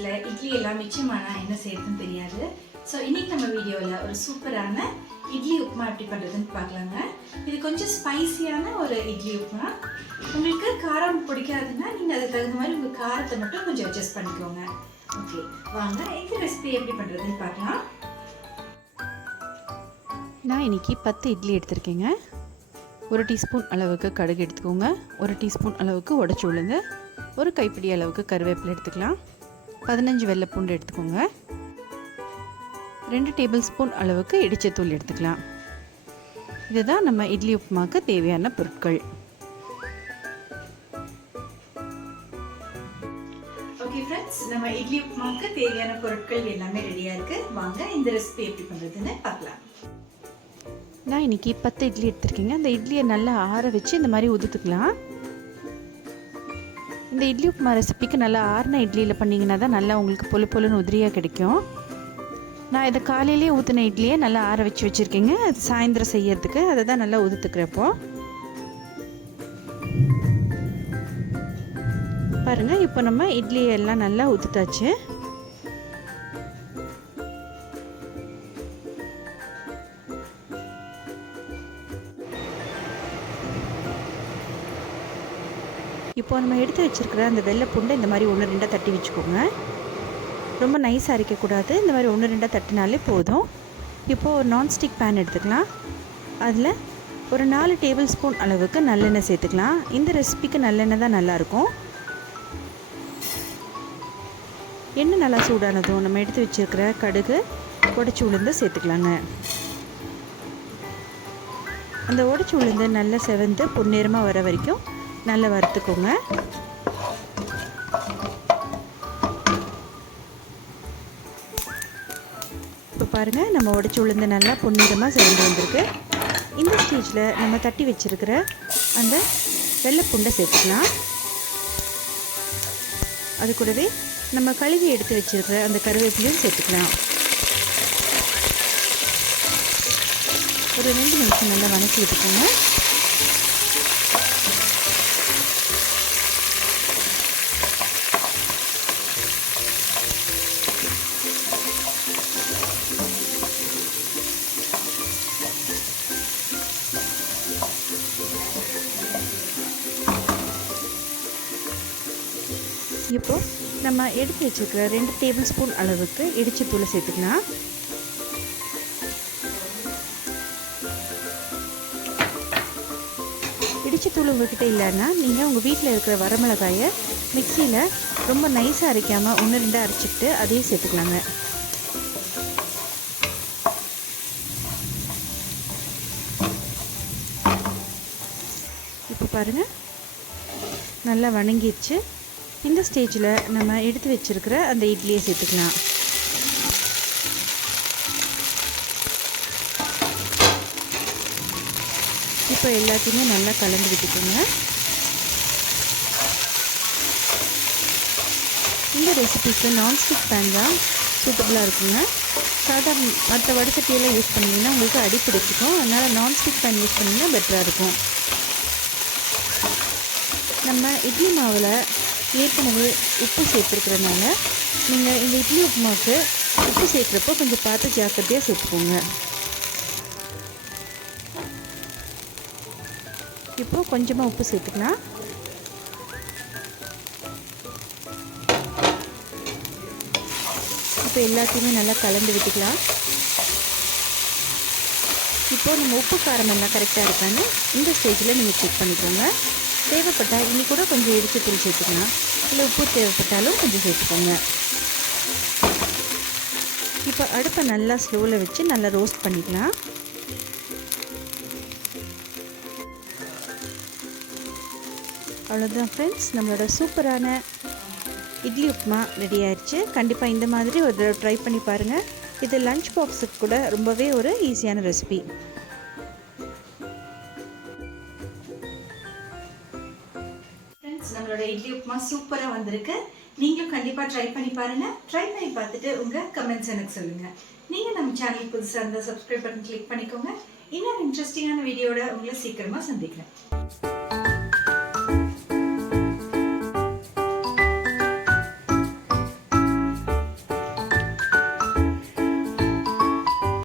வீட்டில் இட்லி எல்லாம் மிச்சமானா என்ன செய்யறதுன்னு தெரியாது. ஸோ இன்னைக்கு நம்ம வீடியோவில் ஒரு சூப்பரான இட்லி உப்புமா எப்படி பண்ணுறதுன்னு பார்க்கலாங்க. இது கொஞ்சம் ஸ்பைசியான ஒரு இட்லி உப்புமா. உங்களுக்கு காரம் பிடிக்காதுன்னா நீங்கள் அதுக்கு தகுந்த மாதிரி உங்கள் காரத்தை மட்டும் கொஞ்சம் அட்ஜஸ்ட் பண்ணிக்கோங்க. ஓகே, வாங்க இந்த ரெசிபி எப்படி பண்ணுறதுன்னு பார்க்கலாம். நான் இன்றைக்கி 10 இட்லி எடுத்திருக்கேங்க. 1 டீஸ்பூன் அளவுக்கு கடுகு எடுத்துக்கோங்க. 1 டீஸ்பூன் அளவுக்கு உடைச்சி உளுந்து, ஒரு கைப்பிடி அளவுக்கு கருவேப்பிலை எடுத்துக்கலாம். 15 வெள்ளைப்பூண்டு எடுத்துக்கோங்க. 2 டேபிள் ஸ்பூன் அளவுக்கு இடிச்சத்தூள் எடுத்துக்கலாம். இதுதான் நம்ம இட்லி உப்புமாவுக்கு தேவையான பொருட்கள். ஓகே ஃப்ரெண்ட்ஸ், நம்ம இட்லி உப்புமாவுக்கு தேவையான பொருட்கள் எல்லாமே ரெடியாக இருக்குது. வாங்க இந்த ரெசிபி எப்படி பண்ணுறதுன்னு பார்க்கலாம். நான் இன்றைக்கி 10 இட்லி எடுத்திருக்கேங்க. அந்த இட்லியை நல்லா ஆற வச்சு இந்த மாதிரி உதுத்துக்கலாம். இந்த இட்லி உப்புமா ரெசிபிக்கு நல்லா ஆறின இட்லியில் பண்ணிங்கன்னா தான் நல்லா உங்களுக்கு பொழு பொழுன்னு உதிரியாக கிடைக்கும். நான் இதை காலையிலே ஊற்றின இட்லியை நல்லா ஆற வச்சு வச்சுருக்கேங்க. அது சாயந்தரம் செய்யறதுக்கு அதை தான் நல்லா உதுத்துக்கிறப்போ பாருங்கள். இப்போ நம்ம இட்லியை எல்லாம் நல்லா உதுத்தாச்சு. இப்போ நம்ம எடுத்து வச்சுருக்கிற அந்த வெள்ளைப்பூண்டை இந்த மாதிரி 1-2 தட்டி வச்சுக்கோங்க. ரொம்ப நைஸாக அரைக்கக்கூடாது. இந்த மாதிரி 1-2 தட்டினாலே போதும். இப்போது ஒரு நான்ஸ்டிக் பேன் எடுத்துக்கலாம். அதில் ஒரு 4 டேபிள் ஸ்பூன் அளவுக்கு நல்லெண்ணெய் சேர்த்துக்கலாம். இந்த ரெசிபிக்கு நல்லெண்ணெய் தான் நல்லாயிருக்கும். எண்ணெய் நல்லா சூடானதும் நம்ம எடுத்து வச்சுருக்கிற கடுகு, உடைச்சி உளுந்து சேர்த்துக்கலாங்க. அந்த உடைச்சி உளுந்து நல்லா செவந்து பொன்னிறமாக வர வரைக்கும் நல்லா வறுத்துக்கோங்க. இப்போ பாருங்கள், நம்ம உடைச்சி உளுந்து நல்லா பொன்னிறமாக செவந்து வந்திருக்கு. இந்த ஸ்டேஜில் நம்ம தட்டி வச்சுருக்கிற அந்த வெள்ளைப்பூண்டை சேர்த்துக்கலாம். அது கூடவே நம்ம கழுவி எடுத்து வச்சுருக்கிற அந்த கருவேப்பிலையும் சேர்த்துக்கலாம். ஒரு 2 நிமிஷம் நல்லா வதக்கி விட்டுக்கோங்க. இப்போது நம்ம எடுத்து வச்சுருக்கிற 2 டேபிள் ஸ்பூன் அளவுக்கு இடிச்சத்தூளை சேர்த்துக்கலாம். இடிச்சத்தூள் உங்கள்கிட்ட இல்லைன்னா நீங்கள் உங்கள் வீட்டில் இருக்கிற வரமிளகாயை மிக்சியில் ரொம்ப நைஸாக அரைக்காமல் 1-2 அரைச்சிக்கிட்டு அதையும் சேர்த்துக்கலாங்க. இப்போ பாருங்கள், நல்லா வணங்கிடுச்சு. இந்த ஸ்டேஜில் நம்ம எடுத்து வச்சுருக்கிற அந்த இட்லியை சேர்த்துக்கலாம். இப்போ எல்லாத்தையுமே நல்லா கலந்து விட்டுக்கோங்க. இந்த ரெசிபிக்கு நான்ஸ்டிக் பேன் தான் சூட்டபுளாக இருக்குங்க. சாதாரண மற்ற வடசட்டியெல்லாம் யூஸ் பண்ணிங்கன்னா உங்களுக்கு அடி பிடிச்சிக்கும். அதனால் நான்ஸ்டிக் பேன் யூஸ் பண்ணிங்கன்னா பெட்டராக இருக்கும். நம்ம இட்லி மாவில் ஏற்கனவே உப்பு சேர்த்துருக்கிறதுனால நீங்கள் இந்த இட்லி உப்புமாவுக்கு உப்பு சேர்க்குறப்போ கொஞ்சம் பார்த்து ஜாக்கிரதையாக சேர்த்துக்கோங்க. இப்போது கொஞ்சமாக உப்பு சேர்த்துக்கலாம். இப்போ எல்லாத்தையுமே நல்லா கலந்து விட்டுக்கலாம். இப்போது நம்ம உப்பு காரம் எல்லாம் கரெக்டாக இருக்கான்னு இந்த ஸ்டேஜில் நீங்கள் செக் பண்ணிக்கோங்க. தேவைப்பட்டால் இனி கூட கொஞ்சம் இடிச்சத்தூள் சேர்த்துக்கலாம். இல்லை உப்பு தேவைப்பட்டாலும் கொஞ்சம் சேர்த்துக்கோங்க. இப்போ அடுப்பை நல்லா ஸ்லோவில் வச்சு நல்லா ரோஸ்ட் பண்ணிக்கலாம். அவ்வளோதான் ஃப்ரெண்ட்ஸ், நம்மளோட சூப்பரான இட்லி உப்புமா ரெடி ஆயிடுச்சு. கண்டிப்பாக இந்த மாதிரி ஒரு தடவை ட்ரை பண்ணி பாருங்கள். இது லஞ்ச் பாக்ஸுக்கு கூட ரொம்பவே ஒரு ஈஸியான ரெசிபி. நம்மளோட இட்லி உப்புமா சூப்பராக வந்திருக்கு. நீங்களும் கண்டிப்பாக ட்ரை பண்ணி பாருங்கள். ட்ரை பண்ணி பார்த்துட்டு உங்கள் கமெண்ட்ஸ் எனக்கு சொல்லுங்கள். நீங்கள் நம்ம சேனல் புதுசாக இருந்தால் சப்ஸ்கிரைப் பட்டன் கிளிக் பண்ணிக்கோங்க. இன்னொரு இன்ட்ரெஸ்டிங்கான வீடியோட உங்களை சீக்கிரமாக சந்திக்கிறேன்.